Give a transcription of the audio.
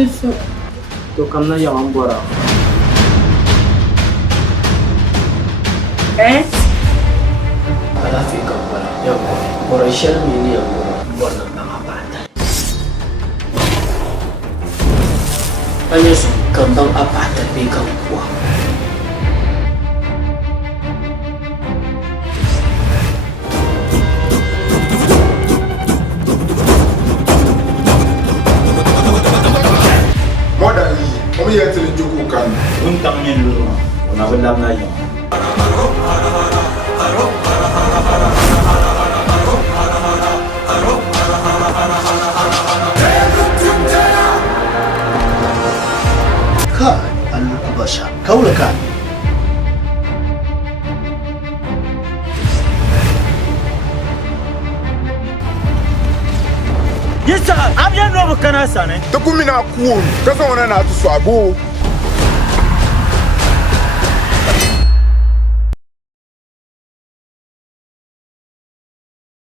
Bisu. To kam na yawan bora. Ala fi kan bora. Yau bora shel mini yau bora na mabata. Anya su kan ban apata be kan kuwa. Moda yi, omi yẹ ti ni jókòó kan. Untang niya lulu, unawalam na yun. Kai, Allah kubasha, kaula kan. Yisa, abyan no bukana sane. Takumi na kuon, kasa wana na tu swabo.